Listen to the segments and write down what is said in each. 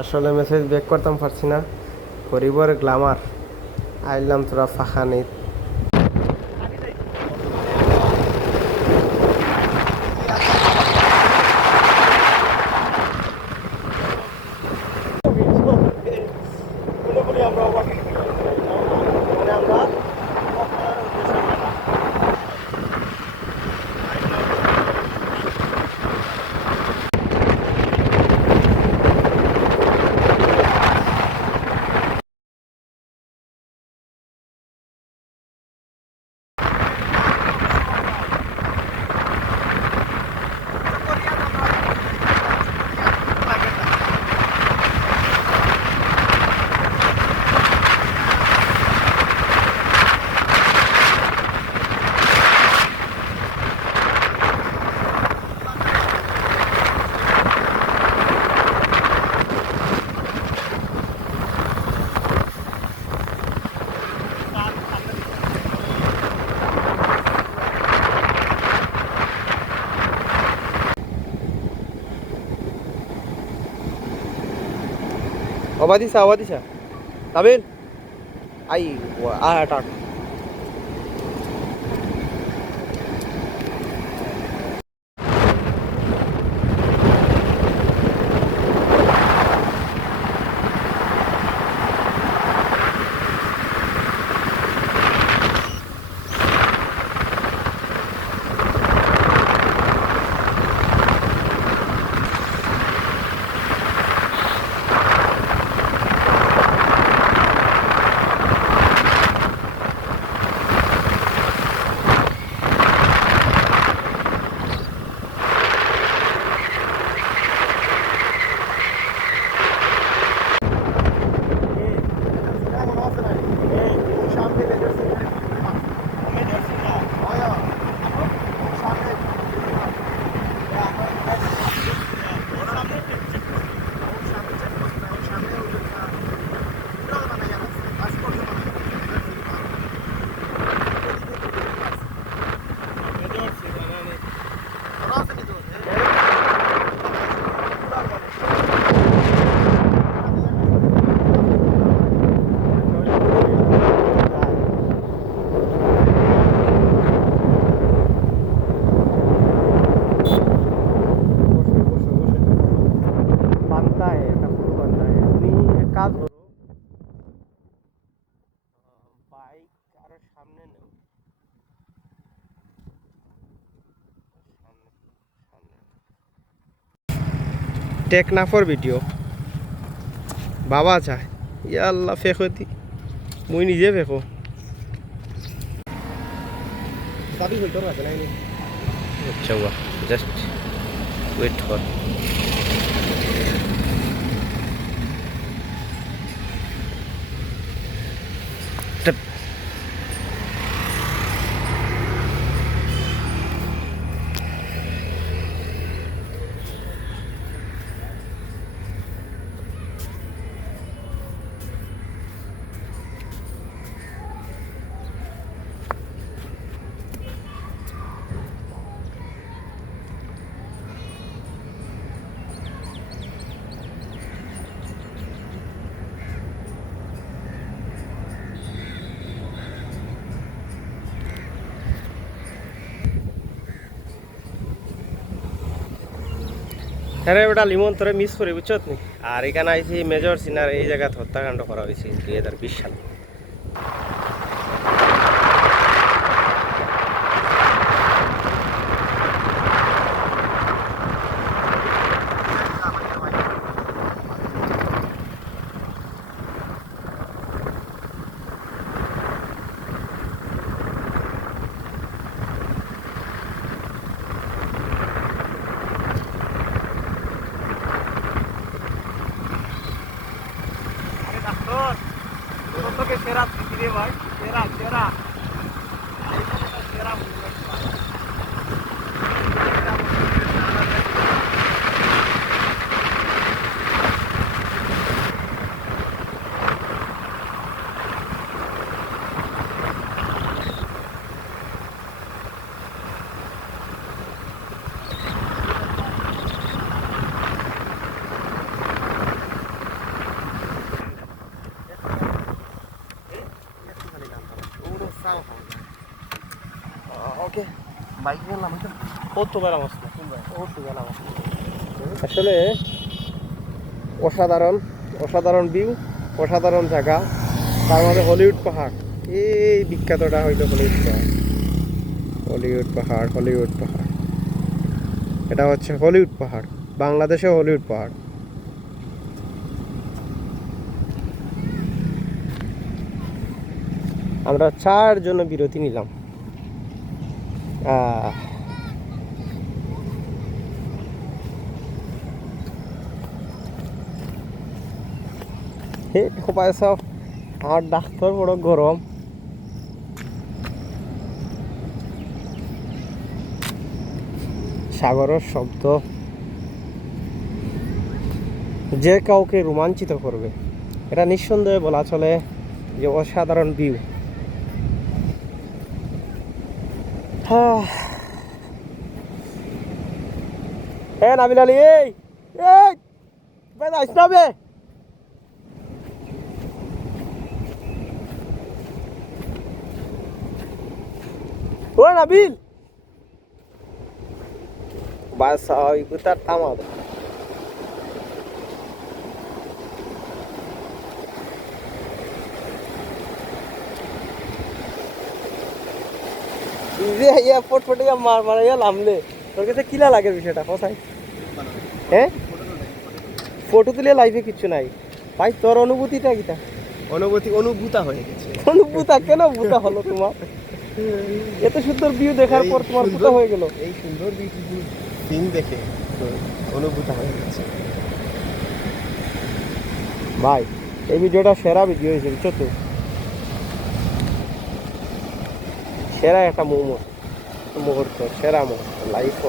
আসলে message back করতাম পারছি না। হরিবর গ্লামার আইলাম তোরা ফাঁকা নেই। অবাদিসা তাবিল আই টাটা। টেকনাফর ভিডিও বাবা চায় ইয়া আল্লাহ ফেকতি মুই নিজে ফেকো চাবি হইতো না নাই আচ্ছা জাস্ট ওয়েট কর। হ্যাঁ বেটা লিমন তোরে মিস করি বুঝছত নি। আর এখানে আইছি মেজর সিনার এই জায়গায় হত্যাকাণ্ড করা হয়েছে 2020 সালে। সেরা ভাই সেরা সেরা সেরা আসলে অসাধারণ অসাধারণ ভিউ, অসাধারণ জায়গা, তার মধ্যে হলিউড পাহাড়। এই বিখ্যাতটা হইলো হলিউড পাহাড়, হলিউড পাহাড়, হলিউড পাহাড়। এটা হচ্ছে হলিউড পাহাড়, বাংলাদেশে হলিউড পাহাড়। আমরা চার জন্য বিরতি নিলাম। হে খোপায় সব আমার ডাক্তার বড় গরম। সাগরের শব্দ যে কাউকে রোমাঞ্চিত করবে, এটা নিঃসন্দেহে বলা চলে যে অসাধারণ ভিউ। হ্যাঁ নাবিল আলী, এই আসবে ও নাবিল, বাস তার থামা। ফটফটে মার মারা লামলে তোর কাছে কিলা লাগে বিষয়টা কোথায়? হ্যাঁ, ফটো তুলে লাইফে কিচ্ছু নাই ভাই। তোর অনুভূতিটা কিটা? অনুভূতা হয়ে গেছে। অনুভূতা কেন ভূতা হলো তোমার? এত সুন্দর ভিউ দেখার পর তোমার ভূতা হয়ে গেল? এই সুন্দর বিউটিফুল সিন দেখে অনুভূতা হয়ে গেছে ভাই। এই ভিডিওটা সেরা ভিডিও হয়েছে, বুঝছো তো? সেরা একটা মুহূর্ত, সেরা মুহূর্ত লাইফ।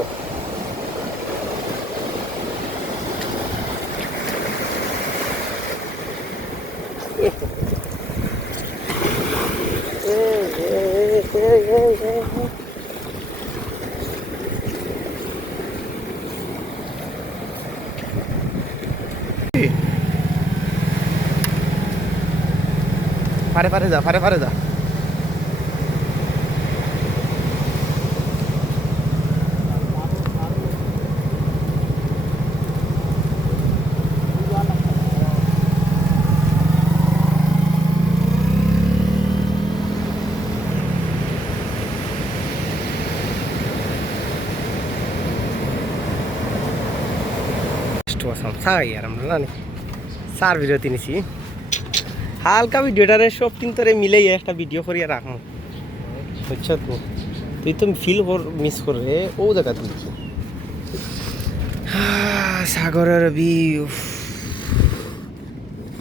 পারে পারে যা, পারে পারে যা। চার বিরতি নিছি, হালকা ভিডিওটারে সব কিন্তু মিলেই একটা ভিডিও করিয়া রাখো, বুঝছো তো? তুই তো ফিল মিস করবে ও জায়গা তুলছি। সাগরের ভিউ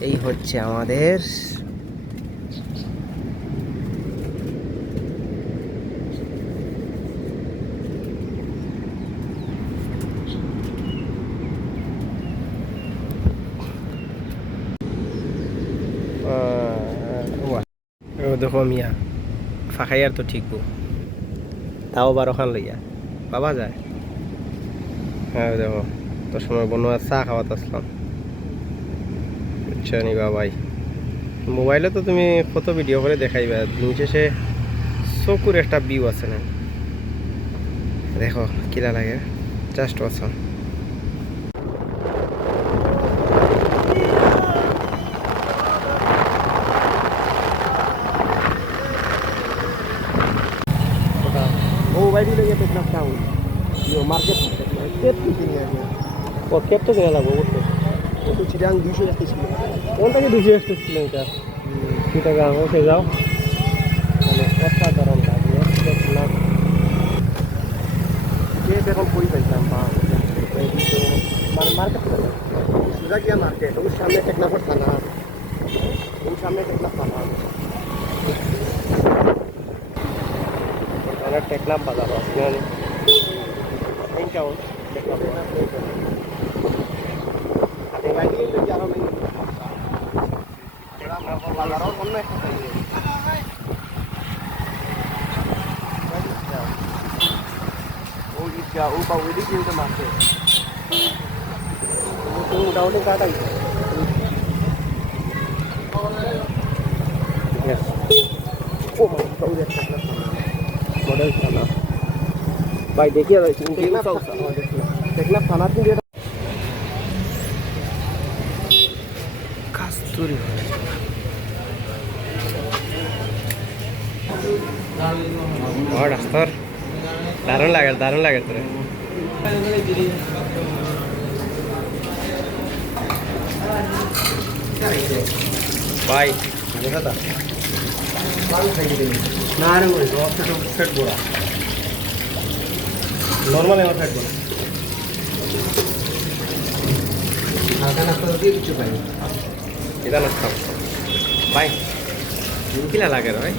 এই হচ্ছে আমাদের। দেখো মিয়া ফাঁকাইয়ার তো ঠিক তাও 12খান লইয়া পাবা যায়। হ্যাঁ দেখো, তোর সময় বনোয়া চা খাওয়াতে আসলাম, বুঝছো নি বাবাই? মোবাইলে তো তুমি কত ভিডিও করে দেখাইবা, দিন শেষে চকুর একটা ভিউ আছে না? দেখো কিলা লাগে, জাস্ট অসম। মোবাইল লেগে দেখলাম টাউন মার্কেট কেপ তো কিনা লাগবো ওটা চিরাং 200 ছিল, কোনটাকে 200 কিলোমিটার সেটাকে আমাকে যাও মানে অসাধারণ লাগে। এখন কই ফেলতাম মানে মার্কেট সোজা গিয়া মার্কেট, ওর সামনে টেকনাফর থানা, ওর সামনে টেকনাফ থানা, টেকনাফ বাজার আছে মেইন টাউন টেকনাফ। বাজারও অন্য একটা সাইডে ও বা ওইদিকে কিন্তু মার্কেট মোটামুটি কাটাই। ও মডেল থানা ভাই দেখিয়ে যাচ্ছি দেখলাম থানার কিন্তু কাস্তুরি রাস্তার দারুণ লাগে তোরে ভাই না রে ফেট বোড়া নর্মাল এমন ফেট বোড়া হালকা নাস্তা দিয়ে কিছু পাই এটা নাস্তা ভাই কিলা লাগে ভাই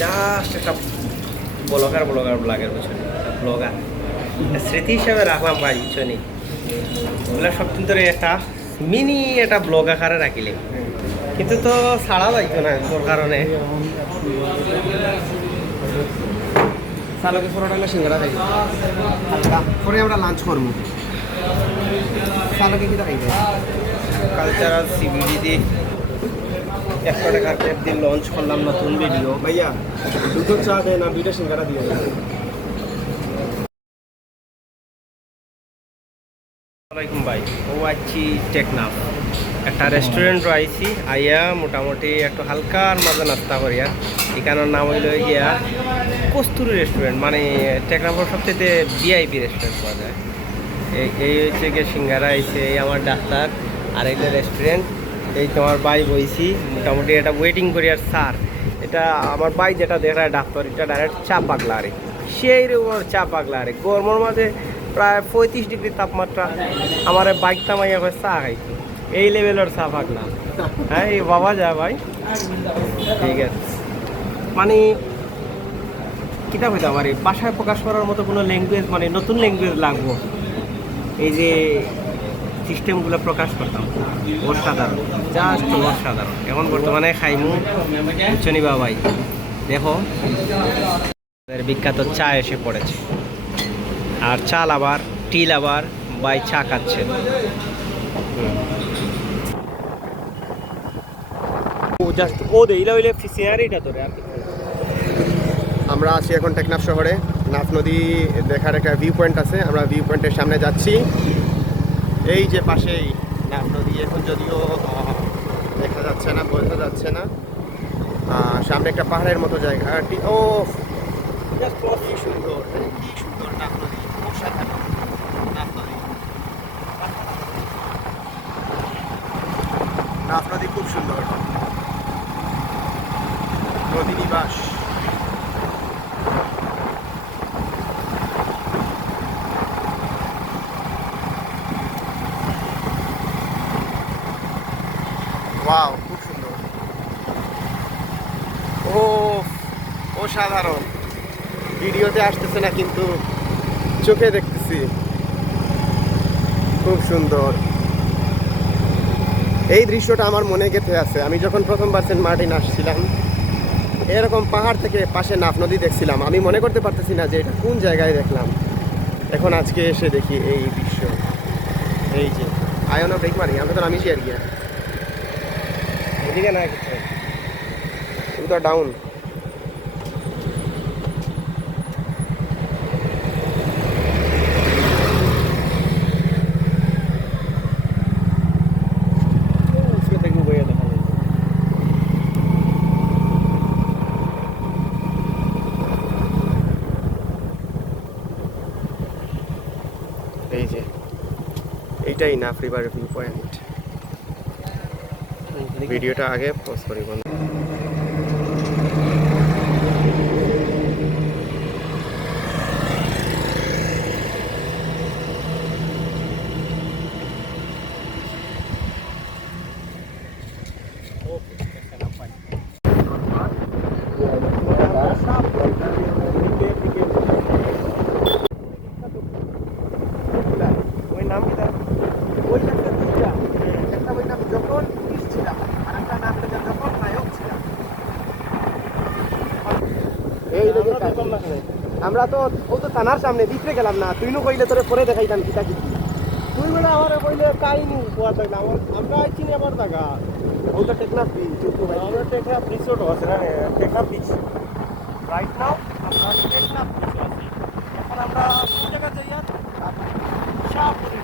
জাস্ট একটা ব্লগার ব্লগের পিছনে ব্লগার স্মৃতি হিসাবে রাখলাম ভাই পিছনে ওগুলো সব কিন্তু একটা মিনি একটা ব্লগ আকারে রাখিলে কিন্তু তো ছাড়া যাইতো না তোর কারণে চালকে পরোটা হলে সিঙ্গারা খাই হালকা পরে আমরা লাঞ্চ করবো চালকে কি খাই কালচারাল সিবিডি দিয়ে 100 টাকার প্লেট দিয়ে লঞ্চ করলাম নতুন ভিডিও ভাইয়া দুটো চা দেন আর 2টা সিঙ্গারা দিয়ে আসসালামাইকুম ভাই ও আছি টেকনাফ একটা রেস্টুরেন্ট আইছি আইয়া মোটামুটি একটু হালকার মাঝে নাস্তা করিয়া এখানের নাম হইল গিয়া কস্তুরি রেস্টুরেন্ট মানে টেকনাফের সবচেয়ে ভিআইপি রেস্টুরেন্ট পাওয়া যায় এই হচ্ছে গিয়ে সিঙ্গারা আইছে এই আমার ডাক্তার আর এইটা রেস্টুরেন্ট এই তোমার ভাই বইছি মোটামুটি এটা ওয়েটিং করি আর স্যার এটা আমার ভাই যেটা দেখায় ডাক্তার এটা ডাইরেক্ট চা পাগলা আরে সেই রকম চা পাগলা আরে গরমের মাঝে প্রায় 35 ডিগ্রি তাপমাত্রা আমার বাইক তামাইয়া করে চা খাইছি এই লেভেলের চা পাগলা হ্যাঁ এই বাবা যা ভাই ঠিক আছে মানে কিতাব হইতো আমার এই ভাষায় প্রকাশ করার মতো কোনো ল্যাঙ্গুয়েজ মানে নতুন ল্যাঙ্গুয়েজ লাগবো এই যে সিস্টেমগুলো প্রকাশ করতাম অসাধারণ জাস্ট অসাধারণ এখন বর্তমানে খাইমু বুঝছো নি বাবাই দেখো বিখ্যাত চা এসে পড়েছে আর চাল আবার টিল আবার বাই চা খাচ্ছে ও জাস্ট ও দেইলা হইলে সিনারিটা তোরে আর আমরা আছি এখন টেকনাফ শহরে নাফ নদী দেখার একটা ভিউ পয়েন্ট আছে আমরা ভিউ পয়েন্টের সামনে যাচ্ছি এই যে পাশেই নাফ নদী এখন যদিও দেখা যাচ্ছে না বোঝা যাচ্ছে না সামনে একটা পাহাড়ের মতো জায়গা ও কি সুন্দর নাফ নদী অসাধারণ নাফ নদী খুব সুন্দর নদী নিবাস ওয়াও খুব সুন্দর ও অসাধারণ ভিডিওতে আসতেছে না কিন্তু চোখে দেখতেছি খুব সুন্দর এই দৃশ্যটা আমার মনে গেঁথে আছে আমি যখন প্রথমবার সেন্ট মার্টিন আসছিলাম এরকম পাহাড় থেকে পাশে নাফ নদী দেখছিলাম আমি মনে করতে পারতেছি না যে এটা কোন জায়গায় দেখলাম এখন আজকে এসে দেখি এই দৃশ্য এই যে আয়নও ব্রেক মারি আমি তো নামিছি আর গিয়া এদিকে না তুমি তো ডাউন এই যে এইটাই নাফ রিভার ভিউ পয়েন্ট ভিডিওটা আগে পজ করি বন্ধু ওই নাম কি ওই একটা দুইটা একটা ওই নাম যখন পুলিশ ছিলাম আর একটা নাম যখন নায়ক ছিলাম এই আমরা তো ও তো থানার সামনে ভিতরে গেলাম না তুই কইলে তোরে পরে দেখাইতাম কিতা কি তুই বলে আমার কইলে কাহিনী কোয়া থাকলে আমরা আইছি না আমার জায়গা ও তো টেকনাফ বিচ আমরা টেকনাফ রিসোর্ট আছে না টেকনাফ বিচ রাইট নাও আমরা টেকনাফ বিচ আছি আমরা কোন জায়গা যাই আর শাহপুরে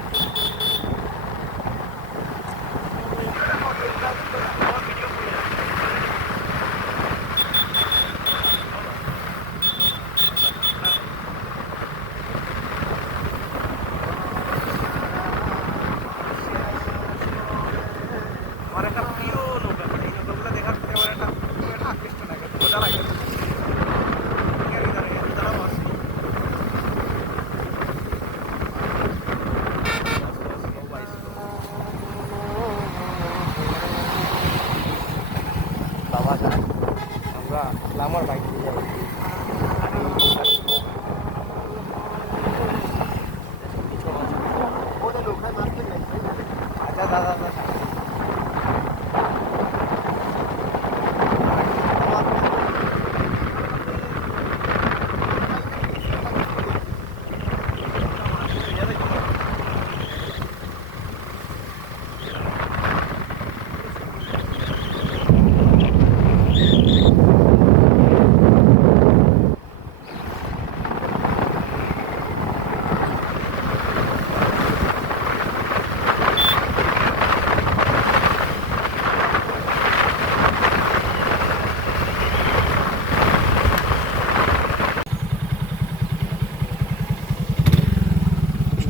আমার একটা প্রিয় নৌকা মানে এই নৌকাগুলো দেখার পরে আমার একটা খুব একটা আকৃষ্ট লাগে মজা লাগে বাবা যায় আমরা আমার বাইক নিয়ে যাবো আচ্ছা দাদা দাদা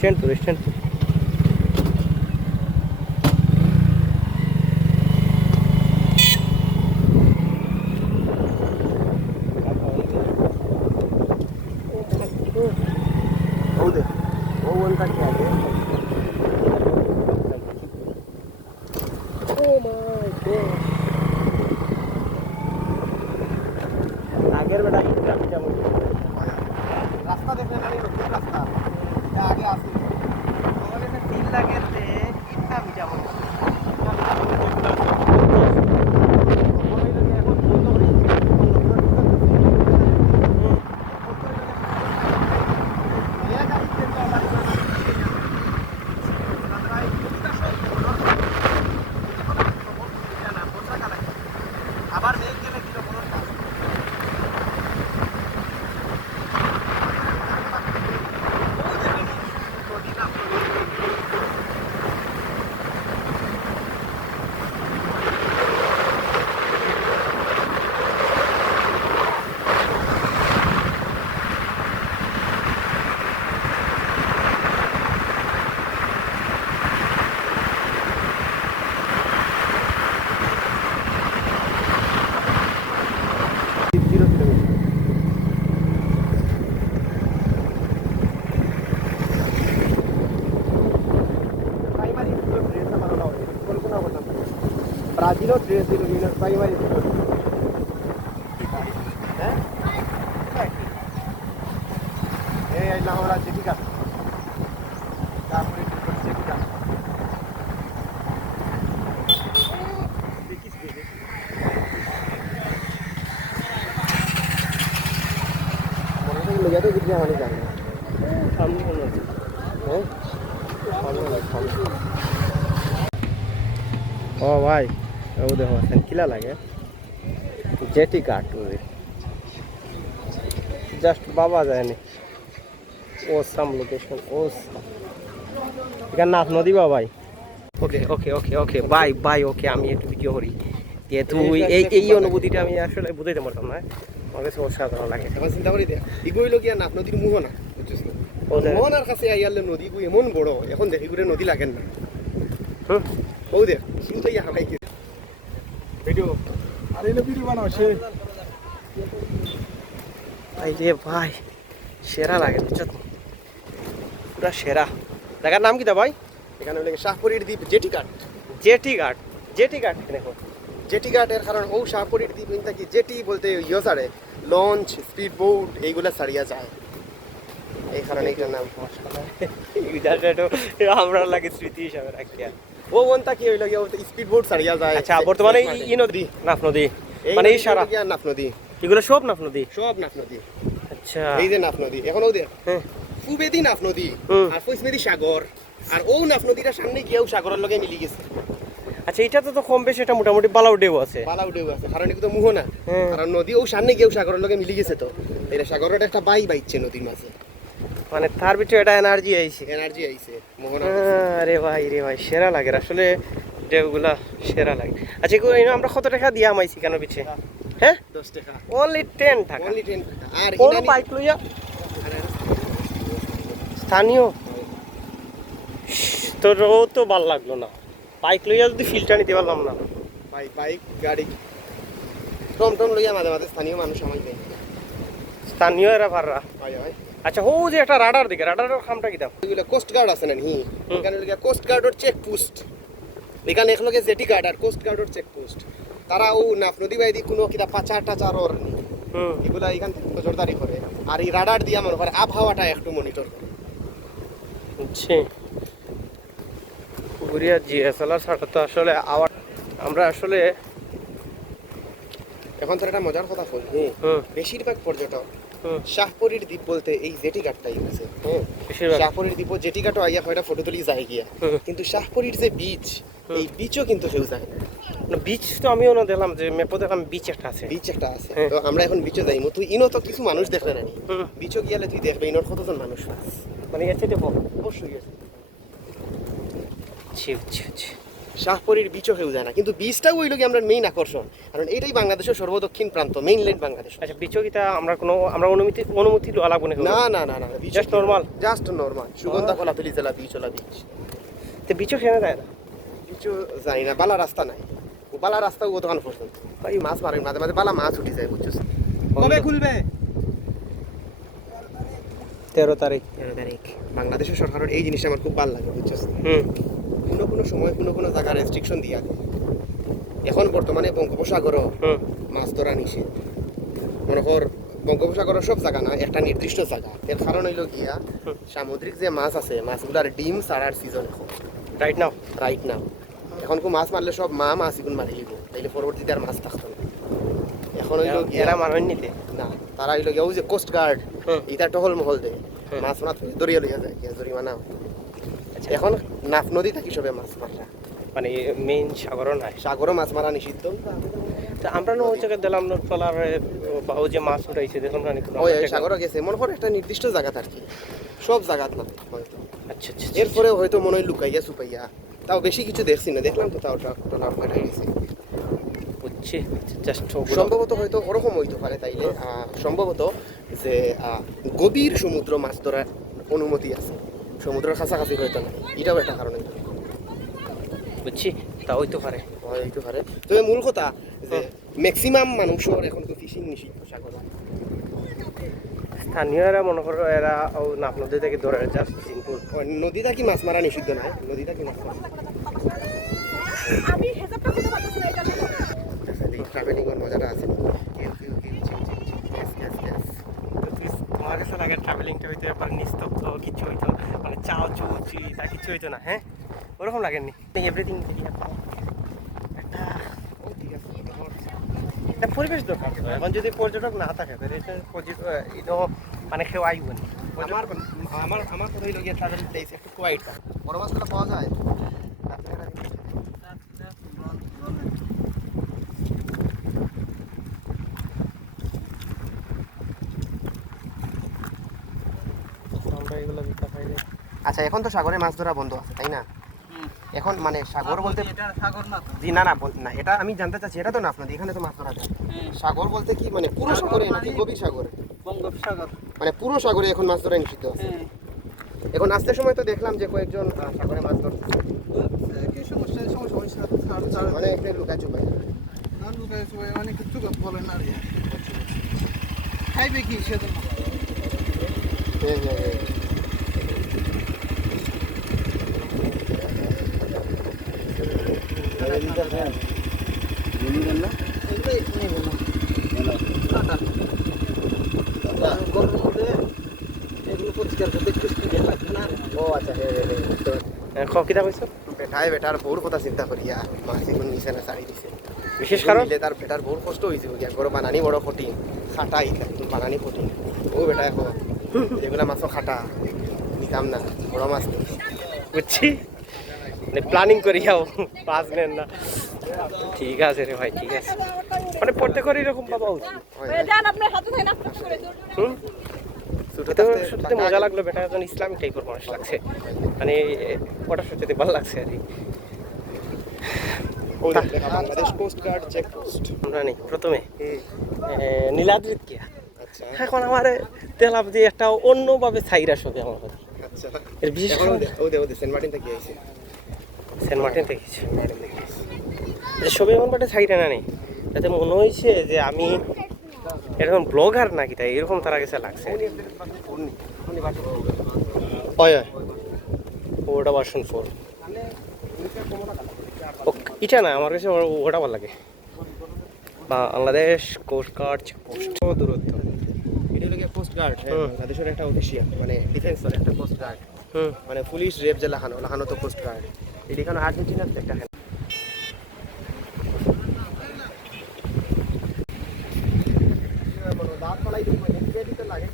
Restaurant. Oh, there. Oh, one that guy. Oh my God. আগের বেটা ইটটা যেমন রাস্তা দেখলে না এই রাস্তা এটা আগে আসে ওখানে একটা তিল লাগেতে ইটটা যেমন আবার মেঘ গেলে কিলো কোনো Brazil or Brazil winners primary school. Now we're at Jessica. Jessica. मुझे तो कितने आने जाने सामने कौन है सामने ओ भाई वो देखो संकिला लगे जेटी काट जस्ट बाबा जाए नहीं ओसम लोकेशन এখানে নাফ নদী বা ভাই ওকে ওকে ওকে ওকে বাই বাই ওকে আমি একটু ভিডিও করি যেহেতু এই অনুভূতিটা আমি আসলে বুঝাইতে পারতাম না আমার কাছে অসাধারণ লাগে এখন চিন্তা করি দেখ ইগোইলো কি নাফ নদীর মুহ না বুঝছিস না মোহনার কাছে আইয়ালে নদী গুই এমন বড় এখন দেখি করে নদী লাগেন না হুম ও দেখ শুনতেই হামাই কি ভিডিও আরে এলো ভিডিও বানাও সে ভাই রে ভাই সেরা লাগে বুঝছো পুরা সেরা জায়গার নাম কি দা ভাই এখানে হলো শাহপুরীর দ্বীপ জেটি ঘাট দেখো জেটি ঘাটের কারণ ও শাহপুরীর দ্বীপ ইনতা কি জেটি বলতে ইয়ে ছাড়ে লঞ্চ স্পিড বোট এইগুলা ছাড়িয়া যায় এই কারণে এটার নাম আমরা লাগে স্মৃতি হিসাবে রাখি ও ওনটা কি হইলো স্পিড বোট ছাড়িয়া যায় আচ্ছা বর্তমানে ই নদী নাফ নদী মানে এই সারা নাফ নদী এগুলো সব নাফ নদী আচ্ছা এই যে নাফ নদী এখন ও দেখ পূবেদি নাফ নদী আর পশ্চিমেদি সাগর আর ও নাফ নদীটা সামনে গিয়েও সাগরের লগে মিলি গেছে আচ্ছা এটা তো কম বেশি এটা মোটামুটি বালাউ ডেউ আছে কারণ এটা তো মুহ না কারণ নদী ও সামনে গিয়েও সাগরের লগে মিলি গেছে তো এটা সাগরের একটা বাইচ্ছে নদীর মাঝে মানে তার ভিতরে এটা এনার্জি আইছে। এনার্জি আইছে মোহন। আরে ভাই রে ভাই, সেরা লাগে আসলে, ডেউগুলা সেরা লাগে। আচ্ছা এগুলো আমরা কত টাকা দিয়ে আমাইছি কেন পিছে? হ্যাঁ 10 টাকা অনলি 10 টাকা। অনলি 10 টাকা। আর কোন ইনানি বাইক লইয়া স্থানীয় তোর তো ভাল লাগলো না, বাইক লইয়া যদি ফিল্টার নিতে পারলাম না। বাইক গাড়ি টম লইয়া মাঝে মাঝে স্থানীয় মানুষ আমায় দেয়। স্থানীয় এরা ভাড়া। হয় হয়। আচ্ছা ও যে একটা রাডার দিকে, রাডারের খামটা কি দাও? এগুলো কোস্ট গার্ড আছে না হি, এখানে লগিয়া কোস্ট গার্ডের চেক পোস্ট, এখানে একলগে জেটি গার্ড আর কোস্ট গার্ডের চেক পোস্ট। তারা ও নাফ নদী বাইদি কোনো কিতা পাচার টাচার ওর নি, এগুলা এখান থেকে নজরদারি করে। আর এই রাডার দিয়া মনে করে আবহাওয়াটা একটু মনিটর করে। বুঝছি। পুকুরিয়া জিএসএলআর ছাড়া তো আসলে আওয়ার আমরা আসলে এখন তো একটা মজার কথা বলি, বেশিরভাগ পর্যটক শাহপুরীর দ্বীপ বলতে এই জেটি ঘাটটাই আছে। শাহপুরীর দ্বীপ জেটি ঘাটও আইয়া কয়টা ফটো তুলি যায় গিয়া, কিন্তু শাহপুরীর যে বিচ, এই বিচও কিন্তু কেউ যায় না। বিচ তো আমিও না দেখলাম, যে ম্যাপও দেখলাম বিচ একটা আছে। বিচ একটা আছে, তো আমরা এখন বিচে যাইমু। তুই ইনো তো কিছু মানুষ দেখলে না, বিচও গিয়ালে তুই দেখবে ইনোর কতজন মানুষ মানে এসে দেখো অবশ্যই আছে। ছি ছি ছি। শাহপুরীর বিচও কেউ যায় না, কিন্তু বিচটাও ওই লোকে আমরা মেইন আকর্ষণ, কারণ এটাই বাংলাদেশের সর্বদক্ষিণ প্রান্ত, মেইনল্যান্ড বাংলাদেশ। আচ্ছা বিচও কিটা আমরা অনুমতি লওয়া লাগবে না? না just normal, just normal Sugandha Kolatoli জেলা বিচলা বিচ। তো বিচও খেয়ে যায় না? বিচও জানি না, বালা রাস্তা নাই, ও বালা রাস্তা ও দোকান পর্যন্ত ভাই মাছ মারে, মাঝে মাঝে বালা মাছ উঠে যায়, বুঝছিস? কবে খুলবে? 13 তারিখ। বাংলাদেশের সরকারের এই জিনিসটা আমার খুব ভালো লাগে, বুঝছিস? কোনো সময় কোনো জায়গা রেস্ট্রিকশন দিয়া দেয়। এখন বর্তমানে বঙ্গোপসাগরও মাছ ধরা নিষেধ। মনে কর বঙ্গোপসাগরের সব জায়গা না, একটা নির্দিষ্ট জায়গা। এর কারণ হইল গিয়া সামুদ্রিক যে মাছ আছে, মাছগুলার ডিম ছাড়ার সিজন এখন রাইট নাও। এখন মাছ মারলে সব মাছ এগুলো মারি লিব, তাইলে পরবর্তীতে আর মাছ থাকতো না। এখন হইল এরা মানুষ নিতে না, তারা হইল গিয়া ওই যে কোস্ট গার্ড এটা টহল মহল দেয়, মাছ মাছ দরিয়া লইয়া যায় গিয়া জরিমানা। এখন নাফ নদী থাকি সবে মাছ মারা, মানে মেইন সাগরও নাই, সাগরও মাছ মারা নিষিদ্ধ। তো আমরা ওই জায়গায় দিলাম ট্রলার বাহু যে মাছ উঠাইছে দেখলাম না, ওই সাগরও গেছে মনে করে একটা নির্দিষ্ট জায়গা আর কি, সব জায়গা না হয়তো। আচ্ছা আচ্ছা। এরপরে হয়তো মনে হয় লুকাইয়া সুপাইয়া, তাও বেশি কিছু দেখছি না, দেখলাম তো তাও ট্রলার হয়ে গেছে। বুঝছি, জাস্ট সম্ভবত হয়তো ওরকম হইতে পারে, তাইলে সম্ভবত যে গভীর সমুদ্র মাছ ধরার অনুমতি আছে, সমুদ্রের কাছাকাছি হয়তো না, এটাও একটা কারণ হইতে পারে। বুঝছি, তা হইতে পারে, হইতে পারে। তবে মূল কথা যে ম্যাক্সিমাম মানুষের এখন তো ফিশিং নিষিদ্ধ সাগর। স্থানীয়রা মনে করো এরা নাফ নদী থেকে ধরে জাস্ট সিম্পল। নদী থাকি মাছ মারা নিষিদ্ধ নয়, নদী থাকি মাছ মারা। আমি হেসাবটা করতে পারতেছি না, এটা দেখো। ট্রাভেলিং এর মজাটা আছে। তোমার কাছে লাগে ট্রাভেলিংটা হইতে একবার নিস্তব্ধ কিছু হইতো, মানে চাও চুচি তা কিছু হইতো না? হ্যাঁ ওরকম লাগেনি? এভরিথিং একটা পরিবেশ দরকার। এখন যদি পর্যটক না থাকে তাহলে এটা মানে কেউ আইব না। আমার কথা হইল গিয়ে ট্রাভেলিং প্লেস একটু কোয়াইট, বড় মাছগুলো পাওয়া যায়। আচ্ছা এখন তো সাগরে মাছ ধরা বন্ধ আছে, তাই না? এখন মানে সাগর বলতে জি না না, এটা আমি জানতে চাচ্ছি, এটা তো না আপনাদের এখানে তো মাছ ধরা যায়। সাগর বলতে কি মানে পুরো সাগরে নাকি গভীর সাগরে? বঙ্গোপসাগর, মানে পুরো সাগরে এখন মাছ ধরা নিষিদ্ধ আছে। এখন আসতে সময় তো দেখলাম যে কয়েকজন সাগরে মাছ ধরছে, কি সমস্যা হয়েছে? মানে একটা লুকা চুপাই মানে কিছু বলেন না, খাইবে কি সেজন্য। হ্যাঁ এগুলো পরিষ্কার করতে ও আচ্ছা হ্যাঁ কিতা কইছো? বেটার বউর কথা চিন্তা করিয়া মাছ এখন নিচে না ছাড়ি দিছে। বিশেষ কারণ তার বেটার বউর কষ্ট হয়েছে গিয়া, গরো বানানি বড় কঠিন, খাটা ইটা বানানি কঠিন। ও বেটা এখন যেগুলা মাছও খাটা নিতাম না, বড় মাছ বুঝছি, মানে প্ল্যানিং করি যাও পাঁচ নেন না। ঠিক আছে রে ভাই, ঠিক আছে, মানে প্রত্যেকের এরকম পাবা উচিত। এতে সত্যি মজা লাগলো, বেটা একজন ইসলামিক টাইপের মানুষ লাগছে, মানে ওটা সত্যি ভালো লাগছে আর কি। Bangladesh coast guard check post. আমরা নেই প্রথমে নীলাদ্রিত গিয়া, আচ্ছা এখন আমার তেলাপ দিয়ে একটা অন্যভাবে ছাইরা সবে আমার কথা। আচ্ছা, এর বিশেষ এখন করে ওদের সেন্ট মার্টিন থেকে আইছে। সেন্ট মার্টিন থেকে গেছি। সেন্ট মার্টিন থেকে আইছে। সবে এমন বাটে ছাইরা না নেই, যাতে মনে হয়েছে যে আমি এরকম ব্লগার নাকি, তাই এরকম তারা কাছে লাগছে। হয় হয়, ওটা ভার্সন 4। এটা না, আমার কাছে ওটা ভালো লাগে, বাংলাদেশ কোস্ট গার্ড চেকপোস্ট। দূরত্ব এটা হলো কোস্ট গার্ড, বাংলাদেশের একটা অফিসিয়াল মানে ডিফেন্সের একটা কোস্ট গার্ড, হুম। মানে পুলিশ রেপ যে লাগানো লাগানো তো কোস্ট গার্ড। এখানে আর্জেন্টিনার একটা দাঁত পালাই দিতে লাগে,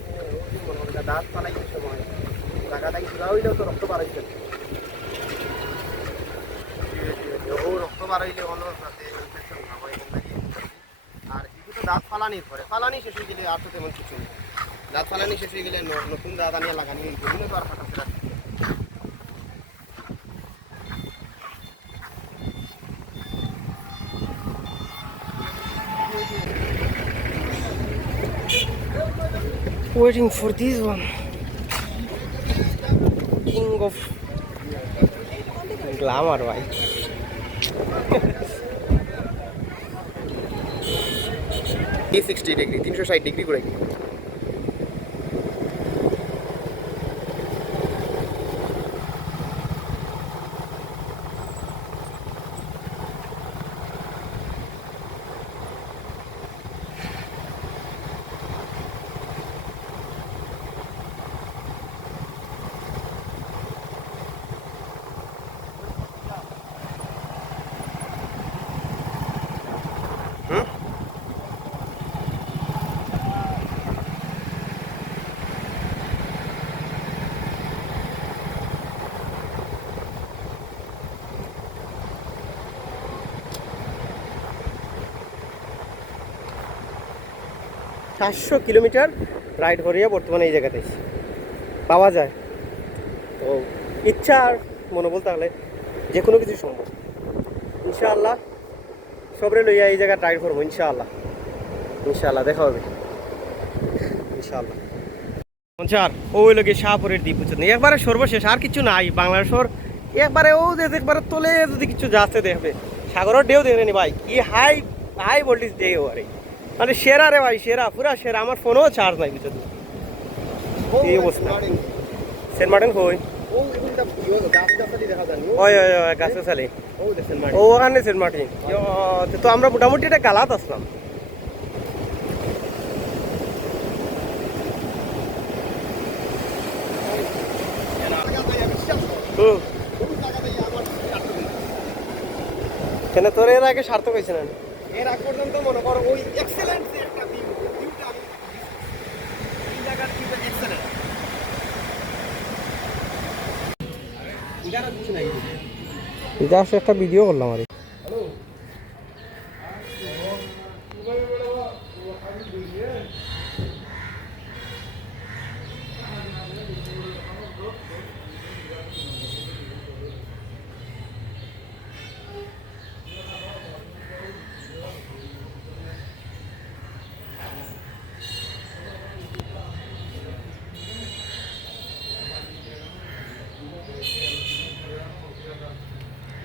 দাঁত পালাই সময় টাকাটা কি চূড়া হইলেও তো রক্ত বাড়াইছে, ও রক্ত বাড়াইলে অন্য সাথে ইনফেকশন হয়। আর এগুলো তো দাঁত ফালানির পরে, ফালানি শেষ হয়ে গেলে আর তো তেমন কিছু নেই। দাঁত ফালানি শেষ হয়ে গেলে নতুন দাঁত আনিয়ে লাগানি এগুলো তো আর ফাটাচ্ছে না। Waiting for this one. King of glamour, ভাই। 360 ডিগ্রি 360 ডিগ্রি করে সাতশো কিলোমিটার রাইড করিয়া বর্তমানে এই জায়গাতে পাওয়া যায়। তো ইচ্ছা আর মনোবল তাহলে যে কোনো কিছু সম্ভব। ইনশাআল্লাহ সবরে লইয়া এই জায়গায় রাইড করবো ইনশাআল্লাহ। ইনশাআল্লাহ দেখা হবে ইনশাআল্লাহ। পঞ্চার ওই লোকে শাহপুরের দ্বীপ উচ্চত নেই, একবারে সর্বশেষ আর কিছু নাই বাংলাদেশর। একবারে ও যে একবারে তোলে যদি কিছু যাচ্ছে দেখবে, সাগরের ঢেউ দেখবে নি ভাই, কি হাই হাই ভোল্টেজ ঢেউ আরে, মানে সেরা রে ভাই, সেরা পুরা সেরা। আমার ফোনও চার্জ নাই বুঝছো, এই অবস্থা। সেন্ট মার্টিন কই? ওই ওই ওই গাছে চালে ও ওখানে সেন্ট মার্টিন। তো আমরা মোটামুটি এটা গালাত আসলাম। কেন তোর এর আগে সার্থক হয়েছে না? এর আগ পর্যন্ত মনে করো ওই এক্সেলেন্ট যে একটা ভিউ, ভিউটা আমি এই জায়গার ভিউটা এক্সেলেন্ট। এখানে কিছু নাই, জাস্ট একটা ভিডিও করলাম আর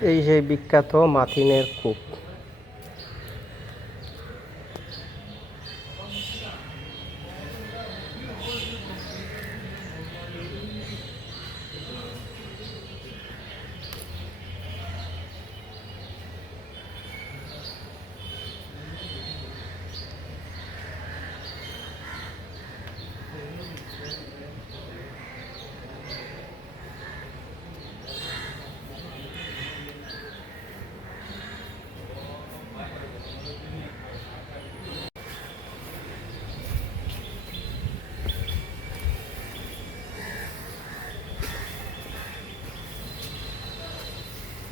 এই সেই বিখ্যাত মাথিনের কূপ।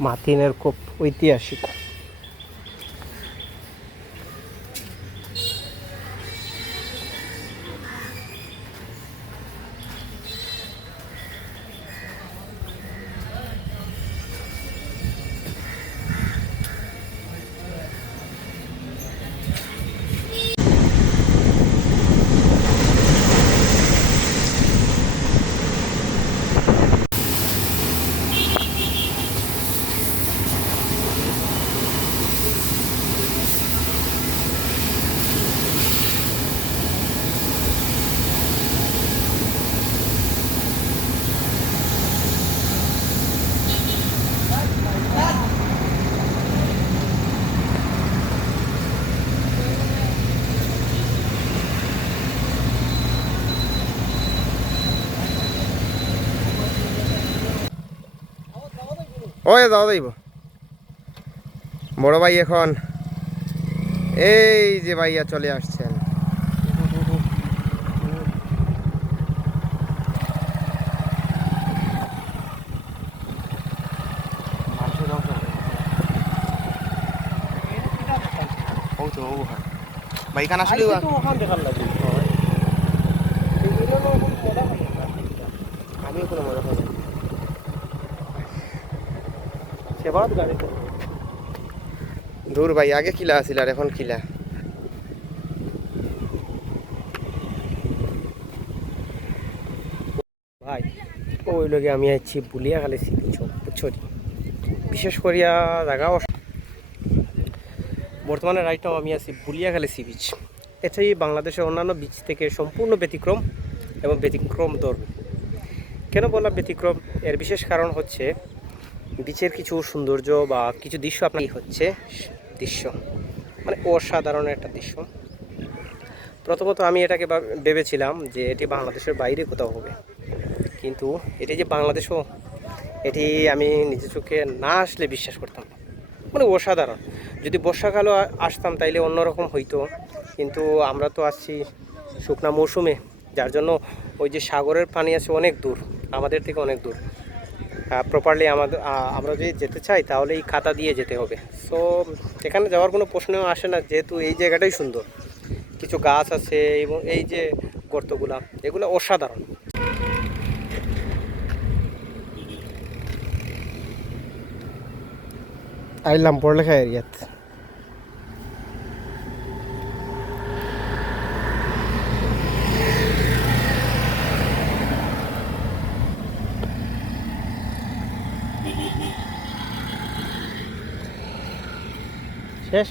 মাথিনের কূপ ঐতিহাসিক। ওই যাওয়া যাইব। বড় ভাই এখন এই যে ভাইয়া চলে আসছেন। ভাই এখানে আসলে আমিও কোনো মজা পাই না। সেবার গাড়িতে দূর ভাই, আগে কিলা আছিল আর এখন কিলা। ভাই ওই লগে আমি আইছি বুলিয়াখালী সি বিচ বুঝছো। বিশেষ করিয়া জায়গা বর্তমানে রাইট নাও আমি আছি বুলিয়াখালী সি বিচ। এটাই বাংলাদেশের অন্যান্য বিচ থেকে সম্পূর্ণ ব্যতিক্রম এবং ব্যতিক্রম ধর্মী। কেন বললাম ব্যতিক্রম? এর বিশেষ কারণ হচ্ছে বিচের কিছু সৌন্দর্য বা কিছু দৃশ্য আপনার হচ্ছে দৃশ্য মানে অসাধারণ একটা দৃশ্য। প্রথমত আমি এটাকে ভেবেছিলাম যে এটি বাংলাদেশের বাইরে কোথাও হবে, কিন্তু এটি যে বাংলাদেশও, এটি আমি নিজের চোখে না আসলে বিশ্বাস করতাম না। মানে অসাধারণ। যদি বর্ষাকালও আসতাম তাইলে অন্যরকম হইতো, কিন্তু আমরা তো আসছি শুকনা মৌসুমে, যার জন্য ওই যে সাগরের পানি আছে অনেক দূর, আমাদের থেকে অনেক দূর। প্রপারলি আমরা যদি যেতে চাই তাহলে এই খাতা দিয়ে যেতে হবে। সো এখানে যাওয়ার কোনো প্রশ্ন আসে না, যেহেতু এই জায়গাটাই সুন্দর, কিছু গাছ আছে এবং এই যে গর্তগুলা এগুলো অসাধারণ। আইলাম পড়লেখা এরিয়াত। শেষ।